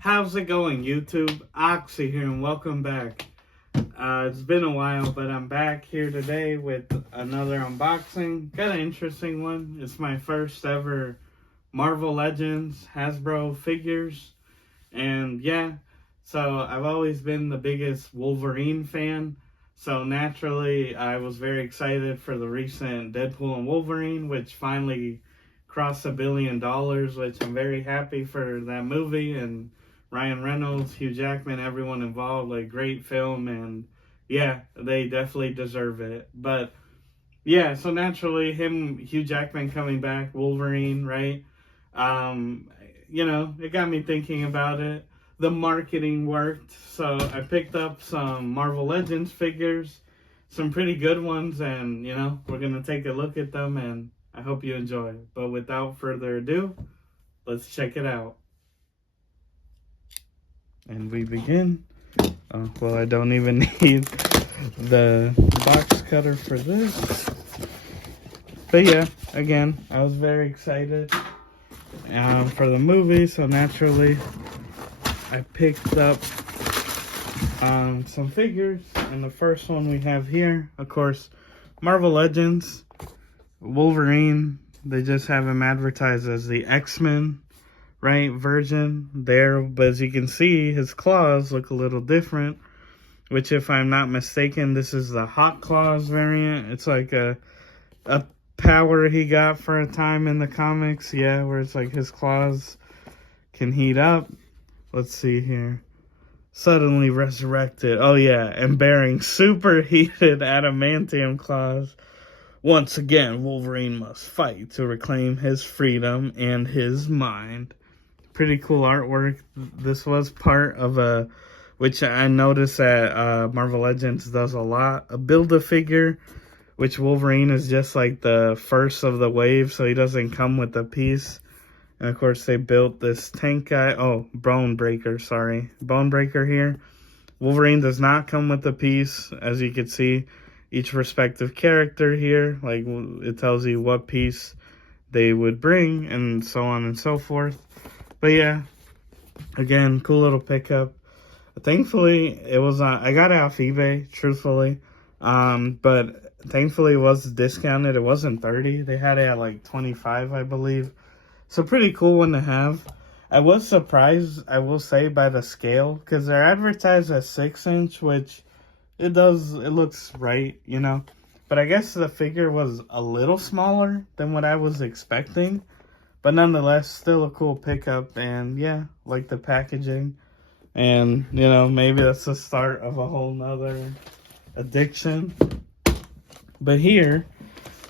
How's it going, YouTube? Oxy here, and welcome back. It's been a while, but I'm back here today with another unboxing. Got an interesting one. It's my first ever Marvel Legends Hasbro figures. And yeah, so I've always been the biggest Wolverine fan. So naturally, I was very excited for the recent Deadpool and Wolverine, which finally crossed $1 billion, which I'm very happy for that movie. And Ryan Reynolds, Hugh Jackman, everyone involved, like great film, and yeah, they definitely deserve it. But yeah, so naturally, Hugh Jackman coming back, Wolverine, right? Um, it got me thinking about it. The marketing worked, so I picked up some Marvel Legends figures, some pretty good ones, and we're gonna take a look at them, and I hope you enjoy. But without further ado, let's check it out. And we begin. Oh, well, I don't even need the box cutter for this. But yeah, again, I was very excited for the movie, so naturally I picked up some figures. And the first one we have here, of course, Marvel Legends, Wolverine. They just have him advertised as the X-Men, right, version there, but as you can see, his claws look a little different, which, if I'm not mistaken, this is the Hot Claws variant. It's like a power he got for a time in the comics, yeah, where it's like his claws can heat up. Let's see here. Suddenly resurrected. Oh yeah, and bearing superheated adamantium claws. Once again, Wolverine must fight to reclaim his freedom and his mind. Pretty cool artwork. This was part of which I noticed that Marvel Legends does a lot, a Build-A-Figure, which Wolverine is just like the first of the wave, so he doesn't come with a piece. And of course they built this tank guy, Bone Breaker here. Wolverine does not come with a piece, as you can see, each respective character here, like it tells you what piece they would bring, and so on and so forth. But yeah, again, cool little pickup. Thankfully, it was I got it off eBay, truthfully. But thankfully it was discounted. It wasn't 30. They had it at like 25, I believe. So pretty cool one to have. I was surprised, I will say, by the scale, because they're advertised as 6-inch, which it looks right, But I guess the figure was a little smaller than what I was expecting. But nonetheless, still a cool pickup, and yeah, like the packaging. And, maybe that's the start of a whole nother addiction. But here,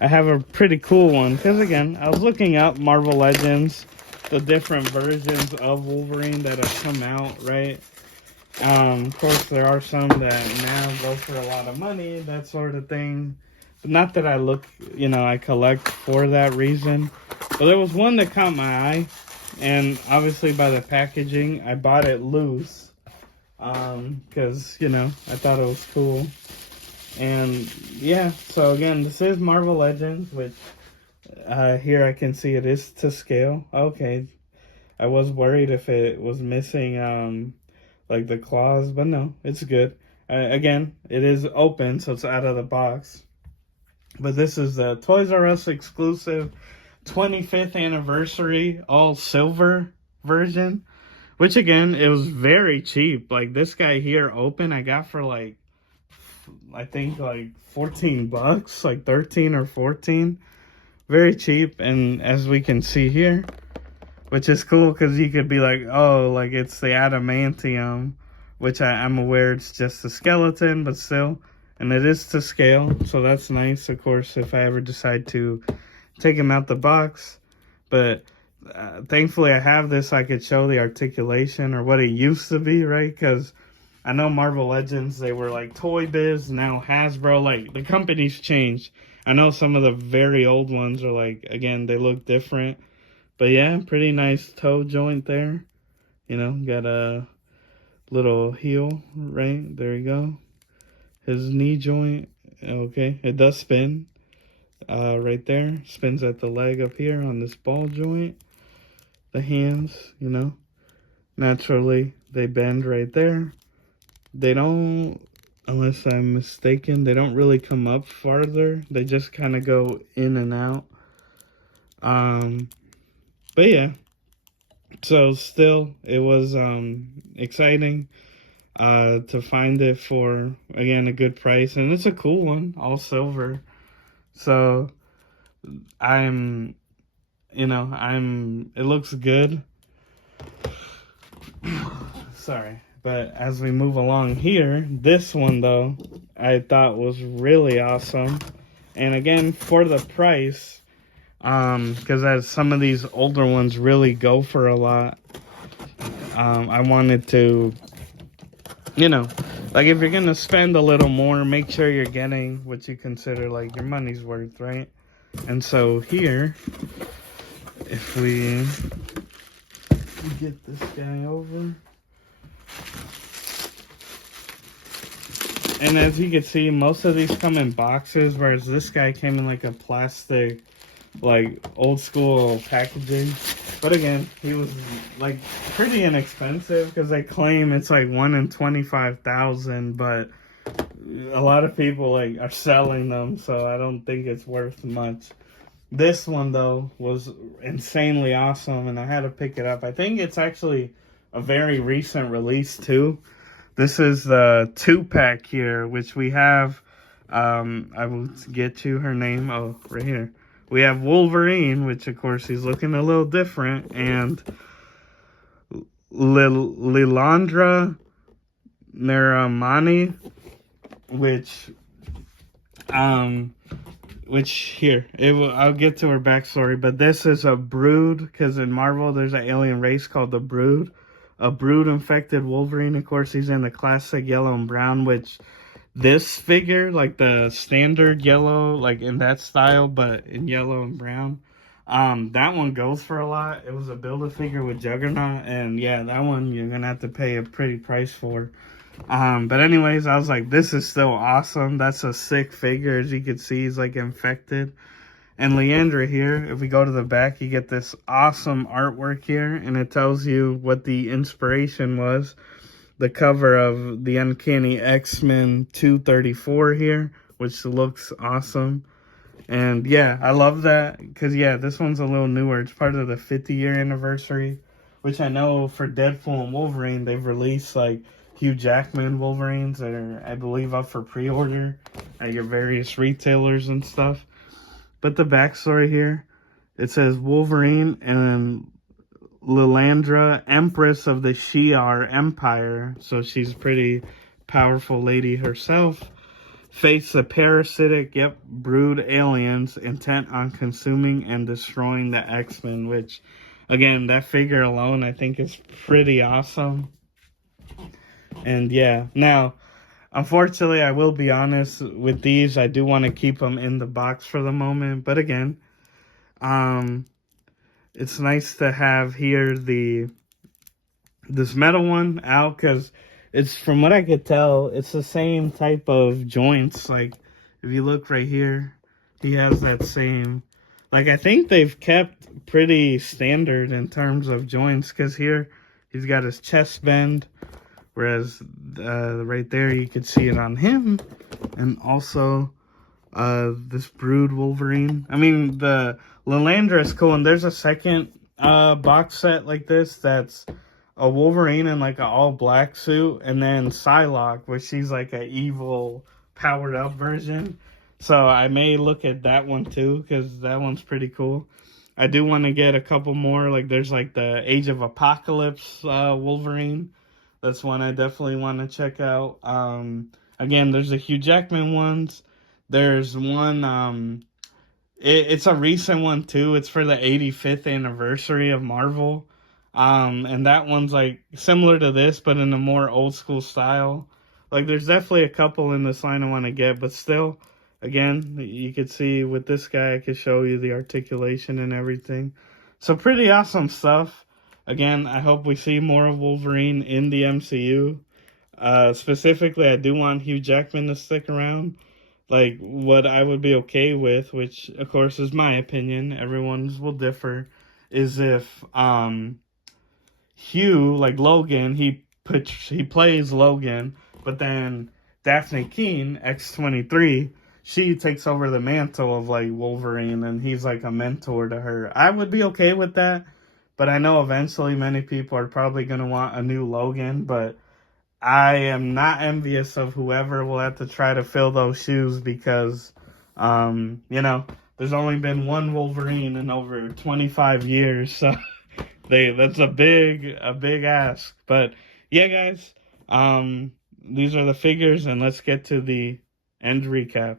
I have a pretty cool one, because again, I was looking up Marvel Legends, the different versions of Wolverine that have come out, right? Of course, there are some that now go for a lot of money, that sort of thing. But not that I I collect for that reason. But there was one that caught my eye, and obviously by the packaging, I bought it loose, because, I thought it was cool. And yeah, so again, this is Marvel Legends, which here I can see it is to scale. Okay, I was worried if it was missing like the claws, but no, it's good. Again, it is open, so it's out of the box. But this is the Toys R Us exclusive 25th anniversary all silver version, which again, it was very cheap. Like this guy here open, I got for like, I think like $14, like 13 or 14. Very cheap. And as we can see here, which is cool because you could be like, oh, like it's the adamantium, which I'm aware it's just a skeleton, but still. And it is to scale, so that's nice, of course, if I ever decide to take him out the box. But thankfully I have this so I could show the articulation, or what it used to be, right? Because I know Marvel Legends, they were like Toy Biz, now Hasbro, like the company's changed. I know some of the very old ones are like, again, they look different. But yeah, pretty nice toe joint there. Got a little heel, right? There you go. His knee joint, okay, it does spin. Right there, spins at the leg up here on this ball joint. The hands, Naturally, they bend right there. They don't, unless I'm mistaken, they don't really come up farther. They just kind of go in and out. But yeah, so still, it was exciting to find it for, again, a good price. And it's a cool one, all silver. So it looks good. Sorry. But as we move along here, this one, though, I thought was really awesome. And again, for the price, because as some of these older ones really go for a lot, I wanted to, like, if you're going to spend a little more, make sure you're getting what you consider, like, your money's worth, right? And so here, if we get this guy over. And as you can see, most of these come in boxes, whereas this guy came in like a plastic, like old school packaging. But again, he was like pretty inexpensive because they claim it's like 1 in 25,000, but a lot of people like are selling them, so I don't think it's worth much. This one though was insanely awesome, and I had to pick it up. I think it's actually a very recent release too. This is the 2-pack here, which we have, I will get you her name, right here. We have Wolverine, which of course he's looking a little different, and Lilandra Naramani, which here, I'll get to her backstory, but this is a brood, because in Marvel there's an alien race called the Brood. A brood-infected Wolverine. Of course, he's in the classic yellow and brown, which this figure, like the standard yellow, like in that style, but in yellow and brown, that one goes for a lot. It was a Build-A-Figure with Juggernaut, and yeah, that one you're going to have to pay a pretty price for. But anyways, I was like, this is still awesome. That's a sick figure. As you can see, he's like infected. And Leandra here, if we go to the back, you get this awesome artwork here, and it tells you what the inspiration was. The cover of the Uncanny X-Men 234 here, which looks awesome. And yeah, I love that, because yeah, this one's a little newer. It's part of the 50-year anniversary, which I know for Deadpool and Wolverine, they've released like Hugh Jackman Wolverines that are, I believe, up for pre-order at your various retailers and stuff. But the backstory here, it says Wolverine and Lilandra, Empress of the Shi'ar Empire, so she's a pretty powerful lady herself, face the parasitic, brood aliens intent on consuming and destroying the X-Men, which, again, that figure alone I think is pretty awesome. And yeah, now, unfortunately, I will be honest with these. I do want to keep them in the box for the moment. But again, it's nice to have here this metal one out, because it's, from what I could tell, it's the same type of joints. Like, if you look right here, he has that same, like, I think they've kept pretty standard in terms of joints, because here he's got his chest bend. Whereas right there, you could see it on him. And also this Brood Wolverine. I mean, the Lilandra is cool. And there's a second box set like this that's a Wolverine in like an all-black suit. And then Psylocke, where she's like an evil, powered-up version. So I may look at that one too, because that one's pretty cool. I do want to get a couple more. Like, there's like the Age of Apocalypse Wolverine. That's one I definitely want to check out. Again, there's the Hugh Jackman ones. There's one, it's a recent one too. It's for the 85th anniversary of Marvel. And that one's like similar to this, but in a more old school style. Like, there's definitely a couple in this line I want to get, but still, again, you could see with this guy, I could show you the articulation and everything. So pretty awesome stuff. Again, I hope we see more of Wolverine in the MCU. Specifically, I do want Hugh Jackman to stick around. Like, what I would be okay with, which, of course, is my opinion, everyone's will differ, is if Hugh, like Logan, he plays Logan, but then Daphne Keene, X-23, she takes over the mantle of like Wolverine, and he's like a mentor to her. I would be okay with that, but I know eventually many people are probably gonna want a new Logan, but I am not envious of whoever will have to try to fill those shoes because, there's only been one Wolverine in over 25 years, so that's a big ask. But yeah, guys, these are the figures, and let's get to the end recap.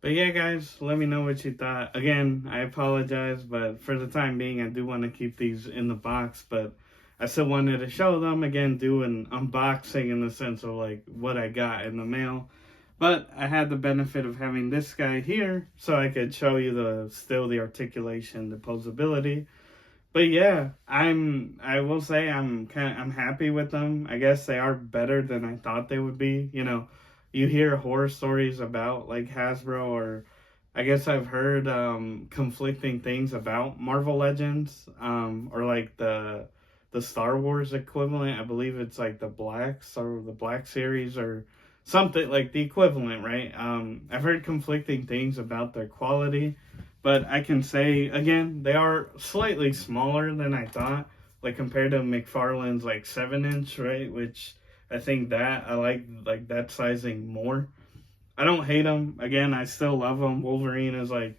But yeah, guys, let me know what you thought. Again, I apologize, but for the time being, I do want to keep these in the box, but I still wanted to show them again, do an unboxing in the sense of like what I got in the mail. But I had the benefit of having this guy here, so I could show you the articulation, the posability. But yeah, I will say I'm happy with them. I guess they are better than I thought they would be. You hear horror stories about like Hasbro, or I guess I've heard conflicting things about Marvel Legends, or like the Star Wars equivalent. I believe it's like the Black series or something like the equivalent, right? I've heard conflicting things about their quality, but I can say again, they are slightly smaller than I thought, like compared to McFarlane's like 7-inch, right? Which I think that I like that sizing more. I don't hate them. Again, I still love them. Wolverine is like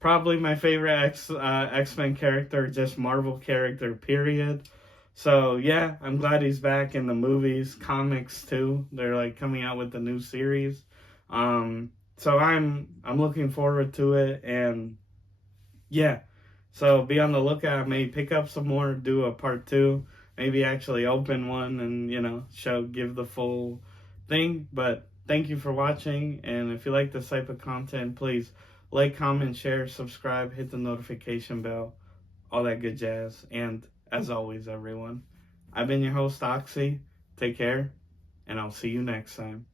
probably my favorite X-Men character, just Marvel character, period. So yeah, I'm glad he's back in the movies, comics too. They're like coming out with the new series. So I'm looking forward to it, and yeah. So be on the lookout. I may pick up some more, do a part two, maybe actually open one and give the full thing. But thank you for watching, and if you like this type of content, please like, comment, share, subscribe, hit the notification bell, all that good jazz. And as always, everyone, I've been your host, Oxy. Take care, and I'll see you next time.